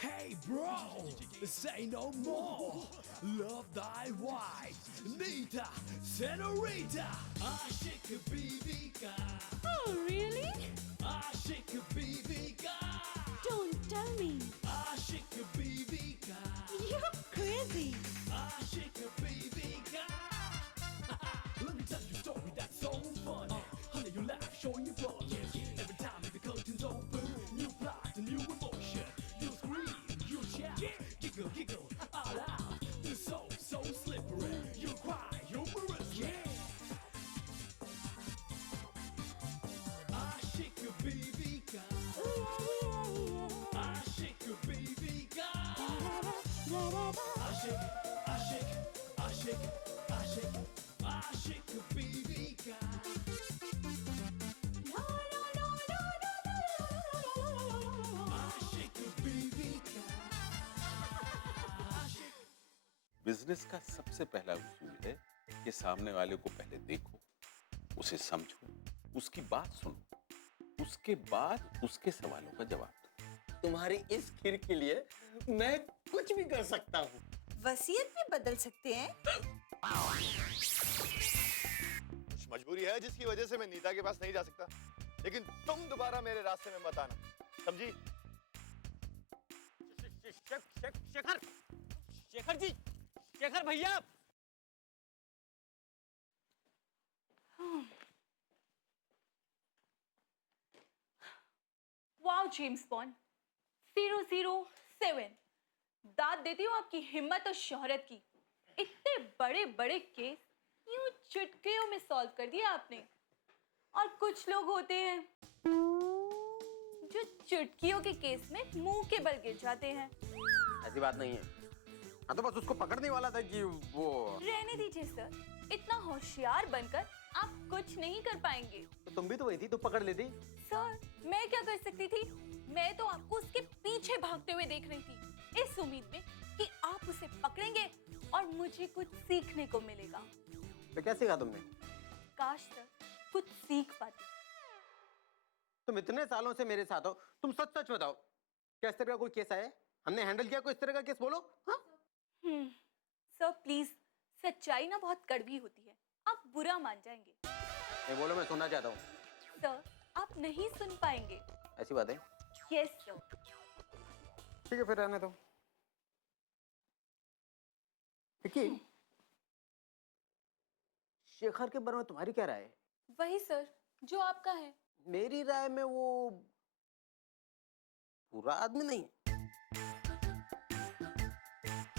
Hey bro, say no more. Love thy wife, Nita, Senorita. Aşık Bibika. Oh, really? Aşık Bibika. Don't tell me. Aşık Bibika. You're crazy. Aşık Bibika. Let me tell you a story that's so funny. Honey, you laugh, showing your flaws. Every time the curtains open, new plot, a new emotion. You scream, you shout, giggle, giggle, all out. The soul so slippery. You cry, humorously. Aşık Bibika. Aşık Bibika. Aşık, aşık, aşık, aşık, aşık Bibika. Aşık Bibika. Aşık. Business का सबसे पहला उसूल है कि सामने वाले को पहले देखो, उसे समझो, उसकी बात सुनो, उसके बाद उसके सवालों का जवाब दो। तुम्हारी इस खीर के लिए मैं कुछ भी कर सकता हूँ। वसीयत भी बदल सकते हैं। कुछ मजबूरी है जिसकी वजह से मैं नीता के पास नहीं जा सकता, लेकिन तुम दोबारा मेरे रास्ते में मत आना, समझी? शेखर, शेखर जी, शेखर भैया। Wow James bond 007। दाद देती हूँ आपकी हिम्मत और शोहरत की। इतने बड़े बड़े केस यूं चुटकियों में सॉल्व कर दिया आपने। और कुछ लोग होते हैं जो चुटकियों के केस में मुंह के बल गिर जाते हैं। ऐसी बात नहीं है। हाँ तो बस उसको पकड़ने वाला था कि वो। रहने दीजिए सर, इतना होशियार बनकर आप कुछ नहीं कर पाएंगे। तो तुम भी तो वही थी, तो पकड़ लेती। सर मैं क्या कर सकती थी? मैं तो आपको उसके पीछे भागते हुए देख रही थी, इस उम्मीद में कि आप उसे पकड़ेंगे और मुझे कुछ सीखने को मिलेगा। तो क्या सीखा तुमने? काश सर कुछ सीख पाती। तुम इतने सालों से मेरे साथ हो, तुम सच सच बताओ, क्या इस तरह का कोई केस आया है? हमने हैंडल किया कोई इस तरह का केस? बोलो। हाँ? सर प्लीज, सच्चाई ना बहुत कड़वी होती है, आप बुरा मान जाएंगे। नहीं बोलो, मैं सुनना चाहता हूँ। सर आप नहीं सुन पाएंगे। ऐसी बात है? Yes sir. ठीक है फिर रहने दो। विक्की, शेखर के बारे में तुम्हारी क्या राय है? वही सर जो आपका है। मेरी राय में वो बुरा आदमी नहीं है।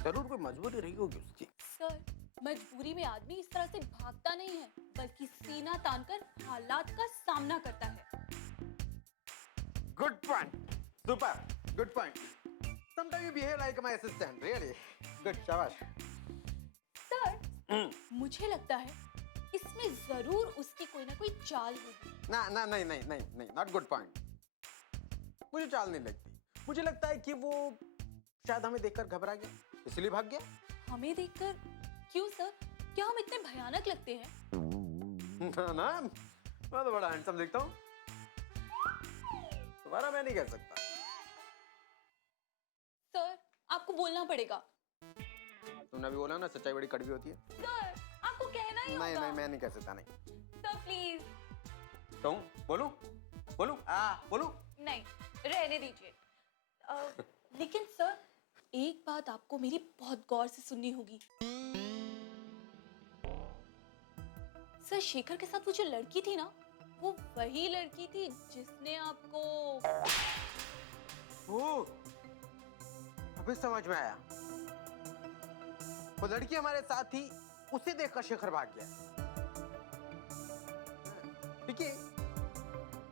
जरूर कोई मजबूरी रही होगी उसकी। सर मजबूरी में आदमी इस तरह से भागता नहीं है, बल्कि सीना तानकर हालात का सामना करता है। Good point, super, good point. Sometimes you behave like my assistant, really. Good, शाबाश। सर मुझे लगता है इसमें जरूर उसकी कोई ना कोई चाल होगी। ना ना नहीं नहीं नहीं नहीं, नॉट गुड पॉइंट। मुझे चाल नहीं लगती। मुझे लगता है कि वो शायद हमें देखकर घबरा गया, इसलिए भाग गया। हमें देखकर? क्यों सर, क्या हम इतने भयानक लगते हैं? ना ना, मैं तो बड़ा हैंडसम दिखता हूँ। तुम्हारा मैं नहीं कह सकता। सर आपको बोलना पड़ेगा। तुमने अभी बोला ना, सच्चाई बड़ी कड़वी होती है। सर आपको कहना ही नहीं होगा। नहीं, मैं नहीं कह सकता। नहीं सर प्लीज। तुम बोलूं? बोलूं? बोलूं? नहीं रहने दीजिए। लेकिन सर एक बात आपको मेरी बहुत गौर से सुननी होगी। सर शेखर के साथ वो जो लड़की थी ना, वो वही लड़की थी जिसने आपको। ओ, अभी समझ में आया। वो लड़की हमारे साथ थी, उसे देखकर शेखर भाग गया। ठीक है,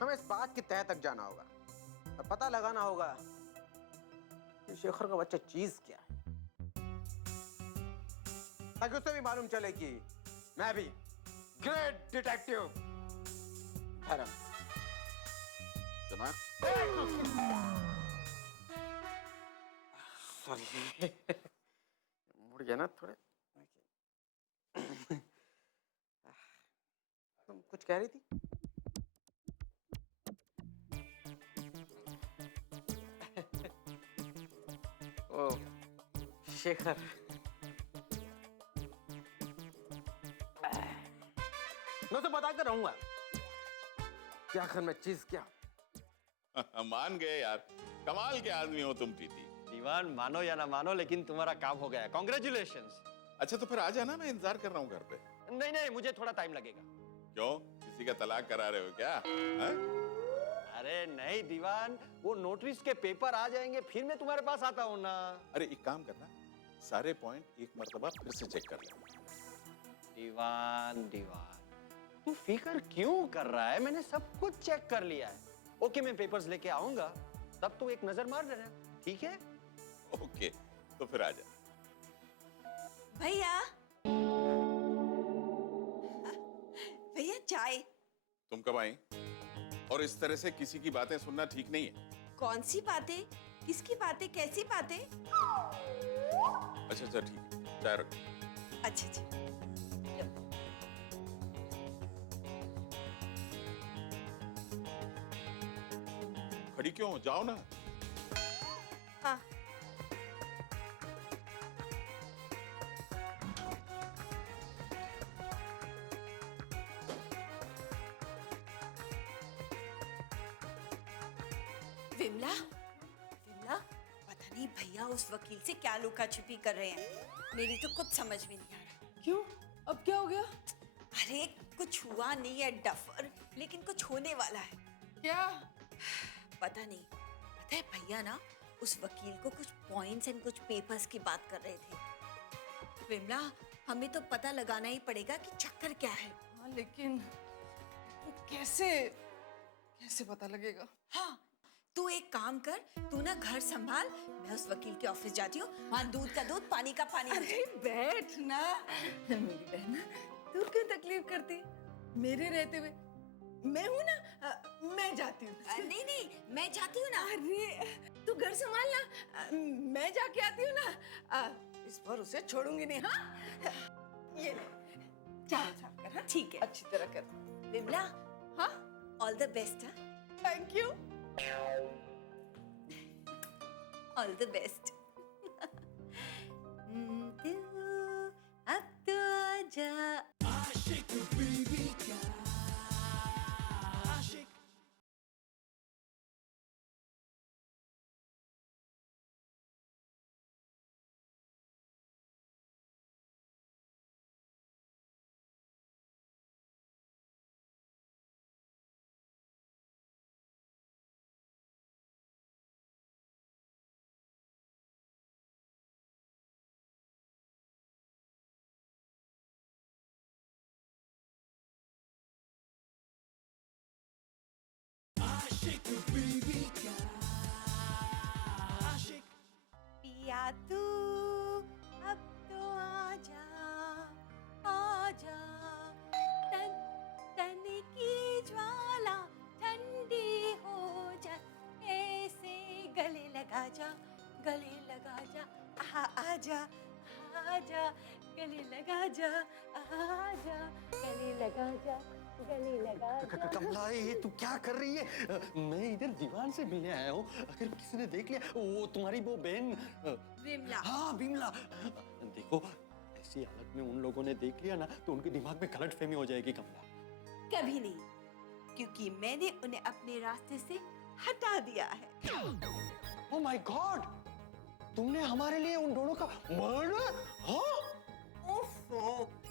हमें इस बात की तह तक जाना होगा और पता लगाना होगा कि शेखर का बच्चा चीज क्या है, ताकि उसे भी मालूम चले कि मैं भी ग्रेट डिटेक्टिव धर्म। सुना? सॉरी, मुड़ गया ना थोड़े। तुम कुछ कह रही थी? ओ शेखर, मैं तो बता कर रहूंगा कि आखिर में चीज क्या। मान गए यार, कमाल के आदमी हो तुम टीटी। दीवान मानो या ना मानो लेकिन तुम्हारा काम हो गया है, कॉन्ग्रेचुलेशंस। अच्छा तो फिर आ जाना, मैं इंतजार कर रहा हूँ घर पे। नहीं नहीं, मुझे थोड़ा टाइम लगेगा। क्यों, किसी का तलाक करा रहे हो क्या? है? अरे नहीं दीवान, वो नोटरीज के पेपर आ जाएंगे फिर मैं तुम्हारे पास आता हूँ ना। अरे एक काम करना, सारे पॉइंट एक मर्तबा फिर से चेक कर लेना। दीवान दीवान तू फिक्र क्यों कर रहा है, मैंने सब कुछ चेक कर लिया है। ओके मैं पेपर्स लेके आऊंगा, तब तू एक नजर मार देना, ठीक है? ओके, तो फिर आ जा। भैया, भैया चाय। तुम कब आई? और इस तरह से किसी की बातें सुनना ठीक नहीं है। कौन सी बातें, किसकी बातें, कैसी बातें? अच्छा अच्छा ठीक है, चाय रख। अच्छा जी। खड़ी क्यों हो? जाओ ना। हाँ। विमला, विमला, पता नहीं भैया उस वकील से क्या लुका छिपी कर रहे हैं। मेरी तो कुछ समझ में नहीं आ रहा। क्यों, अब क्या हो गया? अरे कुछ हुआ नहीं है डफर, लेकिन कुछ होने वाला है। क्या? पता नहीं। पता है भैया ना उस वकील को कुछ पॉइंट्स एंड कुछ पेपर्स की बात कर रहे थे। विमला, हमें तो पता लगाना ही पड़ेगा कि चक्कर क्या है। हाँ लेकिन कैसे कैसे पता लगेगा? हाँ, तू एक काम कर, तू ना घर संभाल, मैं उस वकील के ऑफिस जाती हूँ, वहाँ दूध का दूध, पानी का पानी। अरे बैठ ना मेरी बहन, तू क्यों तकलीफ करती मेरे रहते हुए? मैं हूं ना, मैं जाती हूँ। नहीं नहीं, मैं जाती हूँ ना। अरे तू घर संभाल ना, मैं जाके आती हूँ ना। इस बार उसे छोड़ूंगी नहीं। हाँ ये ले, चाय साफ कर। हाँ? ठीक है। अच्छी तरह कर। विमला, हाँ all the best. Thank you. All the best. अब तो आजा। आशिक बीवी का आशिक। आशिक बीवी का आशिक। पिया तू अब तो आजा, आजा, तन तन की ज्वाला ठंडी हो जा, ऐसे गले लगा जा, गले लगा जा, आजा, आजा, गले लगा जा, आजा, गले लगा जा, गले लगा जा। कमला ये तू क्या कर रही है? मैं इधर दीवान से मिलने आया हूँ, अगर किसी ने देख लिया, वो तुम्हारी वो बहन विमला। हाँ विमला, देखो ऐसी हालत में उन लोगों ने देख लिया ना तो उनके दिमाग में गलतफहमी हो जाएगी कमला। कभी नहीं, क्योंकि मैंने उन्हें अपने रास्ते से हटा दिया है। ओह माय गॉड, तुमने हमारे लिए उन दोनों का मर्डर? हाँ? ओफो,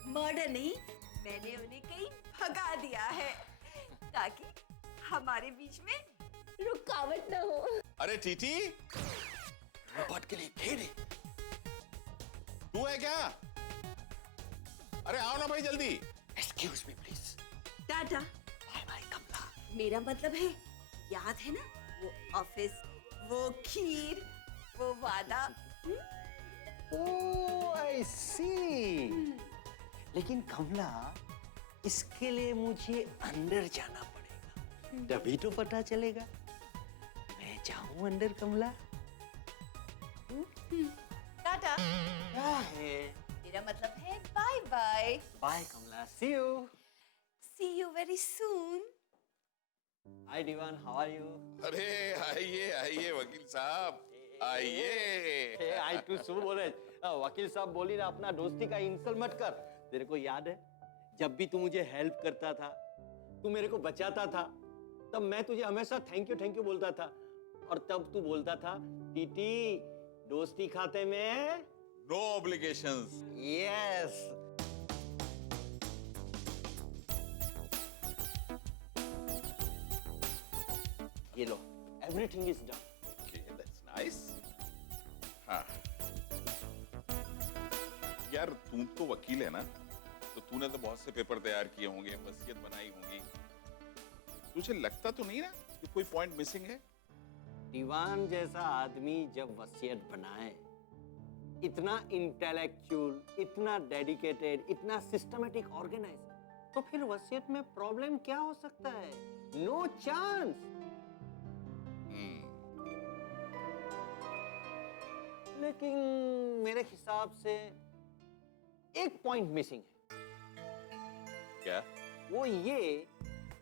मर्डर नहीं, मैंने उन्हें कहीं भगा दिया है ताकि हमारे बीच में रुकावट ना हो। अरे टीटी, रोबोट के लिए खेल। तू है क्या? अरे आओ ना भाई जल्दी। Excuse me please. Tata. Bye bye Kamla. मेरा मतलब है, याद है ना वो ऑफिस, वो खीर, वो वादा। ओह आई सी। लेकिन कमला, इसके लिए मुझे अंदर जाना पड़ेगा, तभी तो पता चलेगा। मैं जाऊं अंदर कमला? टाटा। क्या है? मेरा मतलब है bye bye. Bye Kamala, see you. See you very soon. Hi Diwan, how are you? अरे आइए आइए वकील साहब। आइए। आई टू सू बोले वकील साहब बोली ना अपना दोस्ती का इंसल्ट मत कर। तेरे को याद है जब भी तू मुझे हेल्प करता था, तू मेरे को बचाता था, तब मैं तुझे हमेशा थैंक यू बोलता था। और तब तू बोलता था टीटी दोस्ती खाते में नो ऑब्लिगेशंस। यस। ये लो, everything is done. Okay, that's nice. हाँ यार, तू तो वकील है ना, तो तूने तो बहुत से पेपर तैयार किए होंगे, वसीयत बनाई होंगी। तुझे लगता तो नहीं ना कि कोई पॉइंट मिसिंग है? दीवान जैसा आदमी जब वसीयत बनाए, इतना इंटेलेक्चुअल, इतना डेडिकेटेड, इतना सिस्टमेटिक, ऑर्गेनाइज, तो फिर वसीयत में प्रॉब्लम क्या हो सकता है? No chance. लेकिन मेरे हिसाब से एक पॉइंट मिसिंग है। क्या? वो ये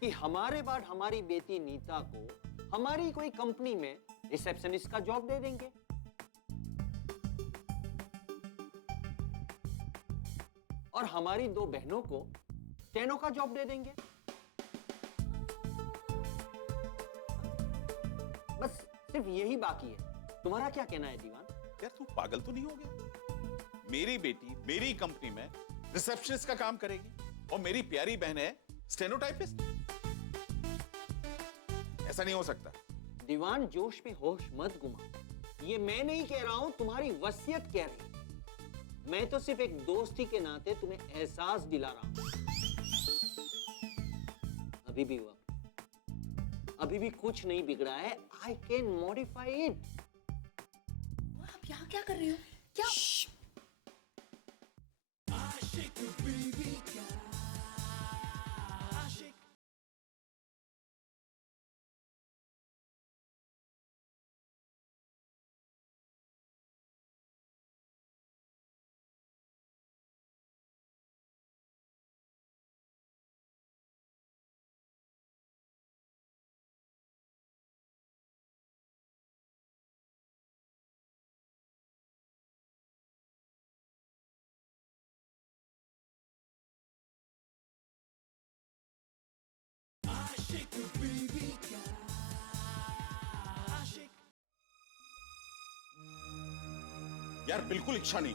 कि हमारे बाद हमारी बेटी नीता को हमारी कोई कंपनी में रिसेप्शनिस्ट का जॉब दे देंगे, और हमारी दो बहनों को स्टेनो का जॉब दे देंगे। बस सिर्फ यही बाकी है। तुम्हारा क्या कहना है दीवान? यार तू पागल तो नहीं हो गया? मेरी बेटी मेरी कंपनी में रिसेप्शनिस्ट का काम करेगी और मेरी प्यारी बहन है स्टेनोटाइपिस्ट? ऐसा नहीं हो सकता। दीवान जोश में होश मत घुमा। ये मैं नहीं कह रहा हूं, तुम्हारी वसीयत कह रही है। मैं तो सिर्फ एक दोस्ती के नाते तुम्हें एहसास दिला रहा हूं। अभी भी कुछ नहीं बिगड़ा है। I can modify it. आप यहाँ क्या कर रही हो? क्या? आशिक बीवी का आशिक। आशिक बीवी का आशिक। यार बिल्कुल इच्छा नहीं,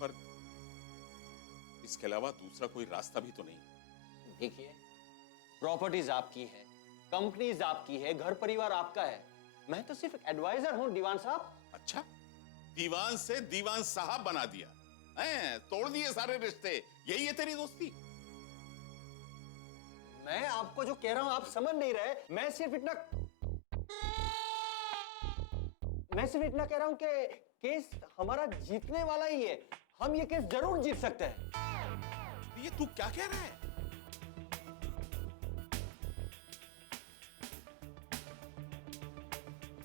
पर इसके अलावा दूसरा कोई रास्ता भी तो नहीं। देखिए, प्रॉपर्टीज आपकी है, कंपनीज आपकी है, घर परिवार आपका है। मैं तो सिर्फ एडवाइजर हूं दीवान साहब। अच्छा, दीवान से दीवान साहब बना दिया हैं? तोड़ दिए सारे रिश्ते, यही है तेरी दोस्ती? मैं आपको जो कह रहा हूं आप समझ नहीं रहे। मैं सिर्फ इतना कह रहा हूं कि केस हमारा जीतने वाला ही है। हम ये केस जरूर जीत सकते हैं। ये तू क्या कह रहा है?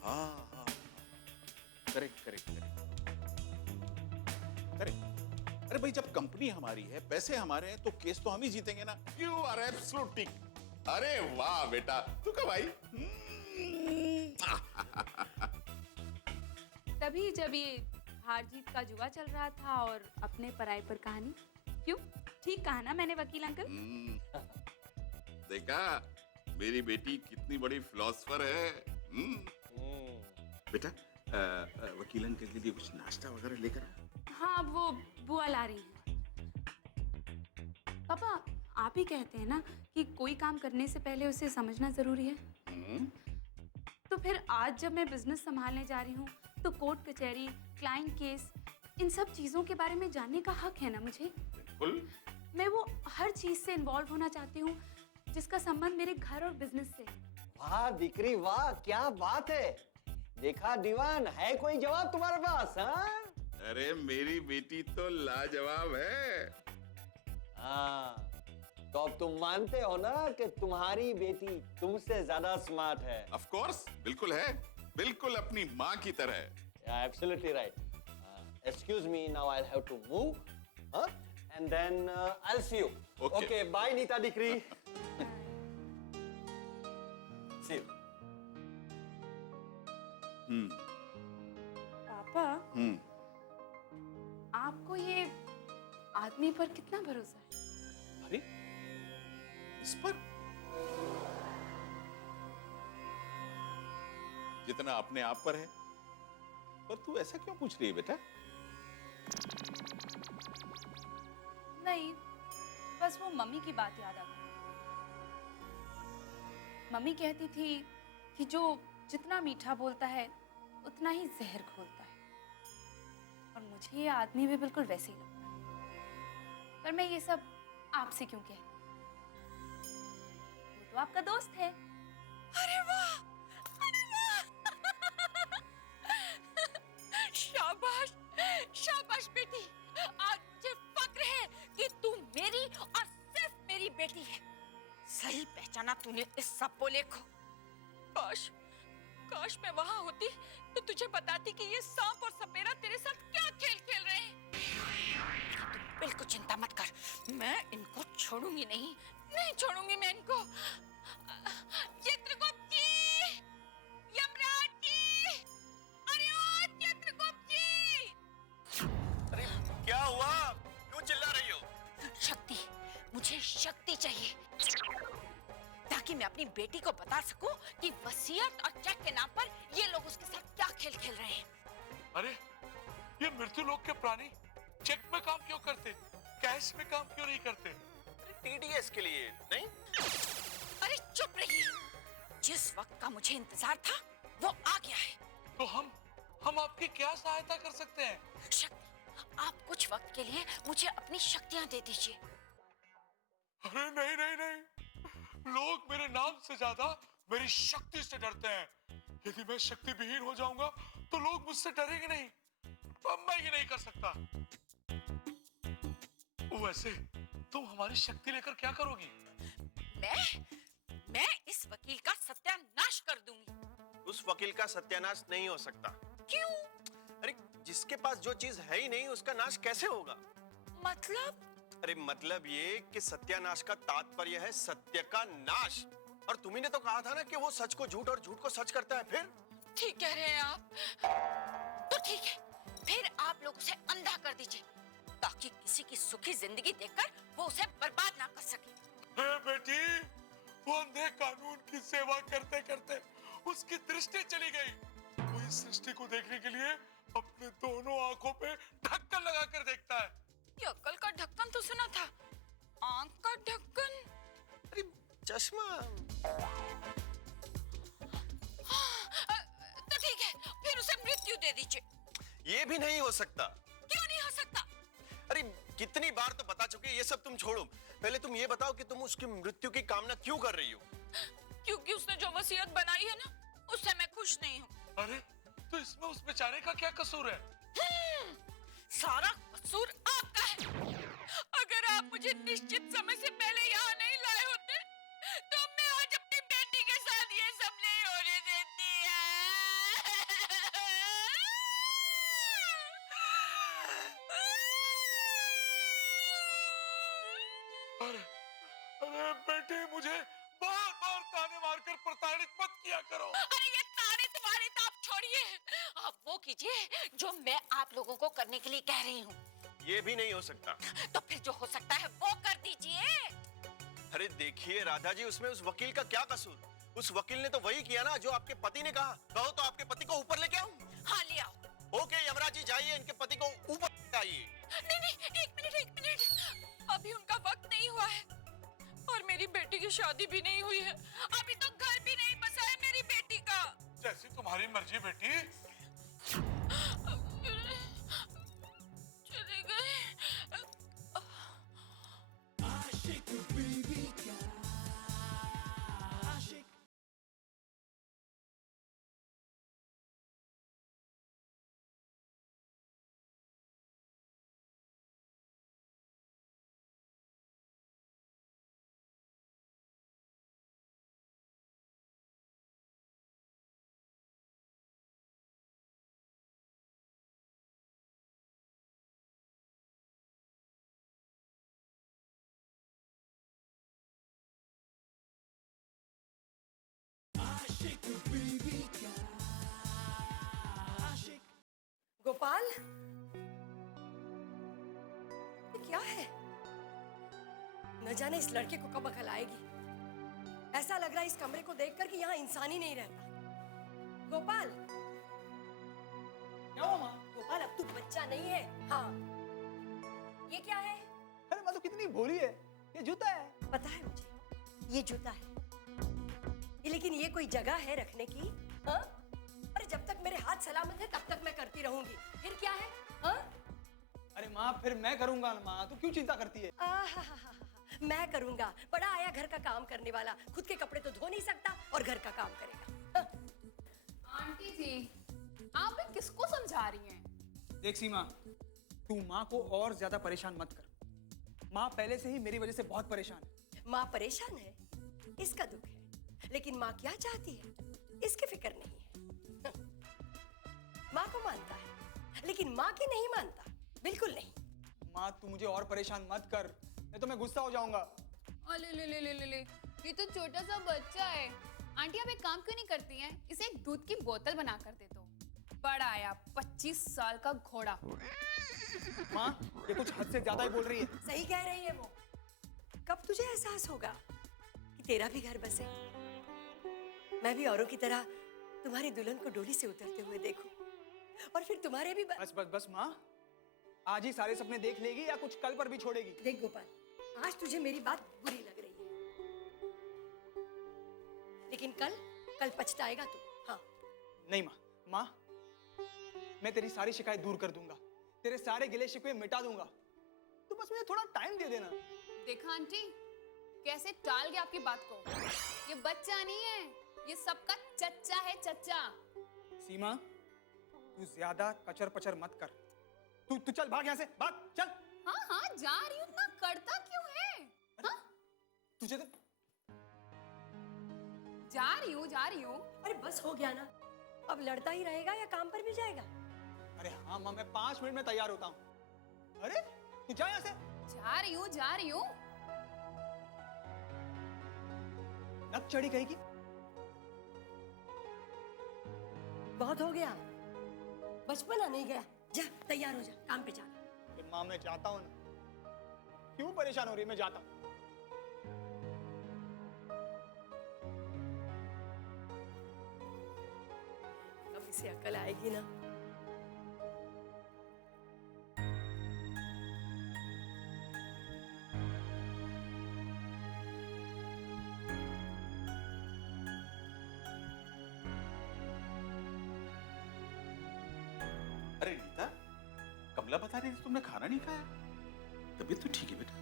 हाँ, करेक्ट। अरे भाई, जब कंपनी हमारी है, पैसे हमारे हैं, तो केस तो हम ही जीतेंगे ना। You are absolutely. अरे वाह बेटा, तू कब आई? तभी जब ये हार जीत का जुआ चल रहा था और अपने पराये पर कहानी। क्यों, ठीक कहा ना मैंने वकील अंकल? देखा मेरी बेटी कितनी बड़ी फिलोसफर है। बेटा, वकील अंकल के लिए कुछ नाश्ता वगैरह लेकर आ। हाँ, वो बुआ ला रही है। पापा, आप ही कहते हैं ना कि कोई काम करने से पहले उसे समझना जरूरी है। तो फिर आज जब मैं बिजनेस संभालने जा रही हूँ, तो कोर्ट कचहरी, क्लाइंट केस, इन सब चीजों के बारे में जानने का हक है ना मुझे? बिल्कुल। मैं वो हर चीज से इन्वॉल्व होना चाहती हूँ जिसका संबंध मेरे घर और बिजनेस से। वाह दिकरी वाह, क्या बात है। देखा दीवान, है कोई जवाब तुम्हारे पास? हाँ, अरे मेरी बेटी तो लाजवाब है। हाँ, तो अब तुम मानते हो ना कि तुम्हारी बेटी तुमसे ज्यादा स्मार्ट है? ऑफ कोर्स, बिल्कुल है, बिल्कुल अपनी माँ की तरह। Absolutely right. Excuse me, now I'll have to move, and then I'll see you. Okay. Okay, bye, Nita Dikri. See you. पापा, आपको ये आदमी पर कितना भरोसा है? अरे इस पर जितना अपने आप पर है। पर तू ऐसा क्यों पूछ रही है बेटा? नहीं, बस वो मम्मी की बात याद आ गई। मम्मी कहती थी कि जो जितना मीठा बोलता है उतना ही जहर घोलता है, और मुझे ये आदमी भी बिल्कुल वैसे ही लगता है। पर मैं ये सब आपसे क्यों कहती? वो तो आपका दोस्त है। अरे वाह, अरे वाह। शाबाश, शाबाश बेटी। आज मुझे फक्र है कि तू मेरी और सिर्फ मेरी बेटी है। सही पहचाना तूने इस सपोले को। काश, काश मैं वहां होती तो तुझे बताती कि ये सांप और सपेरा तेरे साथ क्या खेल खेल रहे हैं। तुम बिल्कुल चिंता मत कर, मैं इनको छोड़ूंगी नहीं, नहीं छोड़ूंगी मैं इनको। चित्रगुप्त जी, यमराज जी, अरे ओ चित्रगुप्त जी। अरे क्या हुआ? क्यों चिल्ला रही हो? शक्ति, मुझे शक्ति चाहिए ताकि मैं अपनी बेटी को बता सकूं कि वसीयत और चेक के नाम पर ये लोग उसके साथ क्या खेल खेल रहे हैं। अरे ये मृत्यु लोक के प्राणी चेक में काम क्यों करते, कैश में काम क्यों नहीं करते? टीडीएस के लिए नहीं? अरे चुप रहिए, जिस वक्त का मुझे इंतजार था वो आ गया है। तो हम आपकी क्या सहायता कर सकते हैं? शक्ति, आप कुछ वक्त के लिए मुझे अपनी शक्तियां दे दीजिए। अरे नहीं नहीं नहीं, लोग मेरे नाम से ज्यादा मेरी शक्ति से डरते हैं। यदि मैं शक्ति विहीन हो जाऊंगा तो लोग मुझसे डरेंगे नहीं। अब मैं ये नहीं कर सकता। वैसे तुम हमारी शक्ति लेकर क्या करोगी? मैं इस वकील का सत्यानाश कर दूंगी। उस वकील का सत्यानाश नहीं हो सकता। क्यों? अरे जिसके पास जो चीज है ही नहीं उसका नाश कैसे होगा? मतलब? अरे मतलब ये कि सत्यानाश का तात्पर्य है सत्य का नाश। और तुम्ही ने तो कहा था ना कि वो सच को झूठ और झूठ को सच करता है। फिर ठीक कह रहे हैं आप। तो ठीक है, फिर आप लोग उसे अंधा कर दीजिए ताकि किसी की सुखी जिंदगी देखकर वो उसे बर्बाद ना कर सके। बेटी, वो अंधे कानून की सेवा करते करते उसकी दृष्टि चली गई। वो इस सृष्टि को देखने के लिए अपने दोनों आंखों पे ढक्कन लगाकर देखता है। ये अक्ल का ढक्कन तो सुना था, आंख का ढक्कन? अरे चश्मा। तो ठीक है, फिर उसे मृत्यु दे दीजिए। ये भी नहीं हो सकता। क्यों नहीं हो सकता? अरे कितनी बार तो बता चुके, ये सब तुम छोड़ो। पहले तुम ये बताओ कि तुम उसकी मृत्यु की कामना क्यों कर रही हो? क्योंकि उसने जो वसीयत बनाई है ना, उससे मैं खुश नहीं हूँ। अरे तो इसमें उस बेचारे का क्या कसूर है? सारा कसूर आपका है। अगर आप मुझे निश्चित समय से पहले यहाँ नहीं लाए होते तो मैं आज अपनी बेटी के साथ ये सब नहीं होने देती अरे अरे बेटी, मुझे बार बार ताने मारकर प्रताड़ित मत किया करो। अरे ये ताने तुम्हारे तो आप छोड़िए, आप वो कीजिए जो मैं आप लोगों को करने के लिए कह रही हूँ। ये भी नहीं हो सकता। तो फिर जो हो सकता है वो कर दीजिए। अरे देखिए राधा जी, उसमें उस वकील का क्या कसूर? उस वकील ने तो वही किया ना जो आपके पति ने कहा। कहो तो आपके पति को ऊपर लेके आऊं? हाँ ले आओ। ओके यमराज जी, जाइए इनके पति को ऊपर लेके आइए। नहीं नहीं, एक मिनट, अभी उनका वक्त नहीं हुआ है और मेरी बेटी की शादी भी नहीं हुई है। अभी तो घर भी नहीं बसा है मेरी बेटी का। जैसी तुम्हारी मर्जी बेटी। चले गए। आशिक बीवी का गोपाल, ये क्या है? न जाने इस लड़के को कब अकल आएगी। ऐसा लग रहा है इस कमरे को देखकर कि यहाँ इंसान ही नहीं रहता। गोपाल, क्या हुआ माँ? गोपाल अब तू बच्चा नहीं है। हाँ, ये क्या है? अरे माँ तो कितनी भोली है, ये जूता है। पता है मुझे, ये जूता है। लेकिन ये कोई जगह है रखने की? हाँ? अरे जब तक मेरे हाथ सलामत है तब तक मैं करती रहूंगी। फिर क्या है? हाँ? अरे माँ फिर मैं करूंगा ना माँ, तू क्यों चिंता करती है? मैं करूंगा। बड़ा आया घर का काम करने वाला, खुद के कपड़े तो धो नहीं सकता और घर का काम करेगा। हाँ? आंटी जी, आप भी किसको समझा रही हैं? देख सीमा, तू माँ को और ज्यादा परेशान मत कर। माँ पहले से ही मेरी वजह से बहुत परेशान है। माँ परेशान है, इसका दुख है। लेकिन माँ क्या चाहती है, इसकी फिक्र नहीं है। माँ को मानता है, लेकिन माँ की नहीं मानता, बिल्कुल नहीं। माँ तू मुझे और परेशान मत कर, नहीं तो मैं गुस्सा हो जाऊंगा। अले ले ले ले ले ले, ये तो छोटा सा बच्चा है। आंटी आप एक काम क्यों नहीं करती हैं? इसे एक दूध की बोतल बना कर दे दो। बड़ा आया 25 साल का घोड़ा। माँ ये कुछ हद से ज्यादा ही बोल रही है। सही कह रही है वो। कब तुझे एहसास होगा कि तेरा भी घर बसे? मैं भी औरों की तरह तुम्हारी दुल्हन को डोली से उतरते हुए देखूं, और फिर तुम्हारे भी बस बस बस माँ, आज ही सारे सपने देख लेगी या कुछ कल पर भी छोड़ेगी? देख गोपाल, आज तुझे मेरी बात बुरी लग रही है, लेकिन कल पछताएगा तू। हाँ। नहीं माँ, माँ मैं तेरी सारी शिकायत दूर कर दूंगा, तेरे सारे गिले शिकवे मिटा दूंगा। तू बस मुझे थोड़ा टाइम दे देना। देखा आंटी कैसे टाल गया आपकी बात को। ये बच्चा नहीं है, ये सबका चच्चा है, चच्चा। सीमा तू ज्यादा कचर पचर मत कर। तू चल, भाग यहाँ से, भाग चल। हाँ हाँ जा रही हूँ, इतना करता क्यों है? हाँ? तुझे तो जा रही हूँ। अरे बस हो गया ना, अब लड़ता ही रहेगा या काम पर भी जाएगा? अरे हाँ माँ, मैं 5 मिनट में तैयार होता हूँ। अरे तू जा यहाँ से। जा रही हूँ। नक चढ़ी कहेगी। बहुत हो गया, बचपना नहीं गया। जा तैयार हो जा, काम पे जा। माँ मैं जाता हूँ ना, क्यों परेशान हो रही है? मैं जाता हूँ। अब इसे अकल आएगी ना। अरे नीता, कमला बता रही थी तुमने खाना नहीं खाया। तबीयत तो ठीक है बेटा?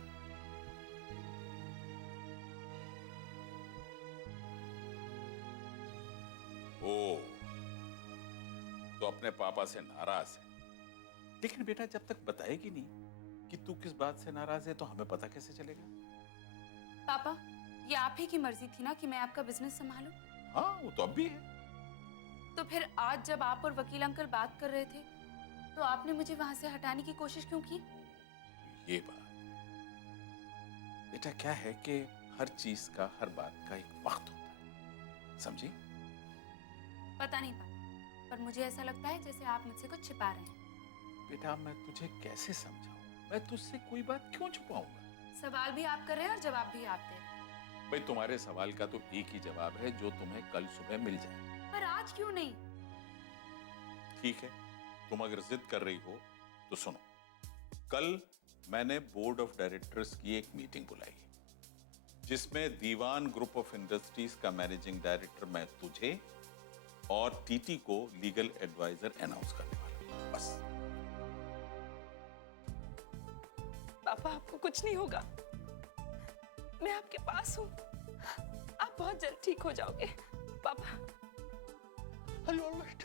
ओ, तो अपने पापा से नाराज है। लेकिन बेटा जब तक बताएगी नहीं कि तू किस बात से नाराज है तो हमें पता कैसे चलेगा? पापा ये आप ही की मर्जी थी ना कि मैं आपका बिजनेस संभालूं। हाँ वो तो अब भी है। तो फिर आज जब आप और वकील अंकल बात कर रहे थे तो आपने मुझे वहां से हटाने की कोशिश क्यों की? ये बात बेटा क्या है कि हर चीज का, हर बात का एक वक्त होता है, समझी? पता नहीं पापा, पर मुझे ऐसा लगता है जैसे आप मुझसे कुछ छिपा रहे हैं। बेटा मैं तुझे कैसे समझाऊं? मैं तुझसे कोई बात क्यों छुपाऊंगा? सवाल भी आप कर रहे हैं और जवाब भी आप दे रहे हैं। भाई तुम्हारे सवाल का तो एक ही जवाब है जो तुम्हें कल सुबह मिल जाए। पर आज क्यों नहीं? ठीक है, तुम अगर जिद कर रही हो तो सुनो। कल मैंने बोर्ड ऑफ डायरेक्टर्स की एक मीटिंग बुलाई जिसमें दीवान ग्रुप ऑफ इंडस्ट्रीज का मैनेजिंग डायरेक्टर मैं तुझे और टीटी को लीगल एडवाइजर अनाउंस करने वाला हूं। बस। पापा आपको कुछ नहीं होगा, मैं आपके पास हूँ, आप बहुत जल्द ठीक हो जाओगे पापा। Are you all right?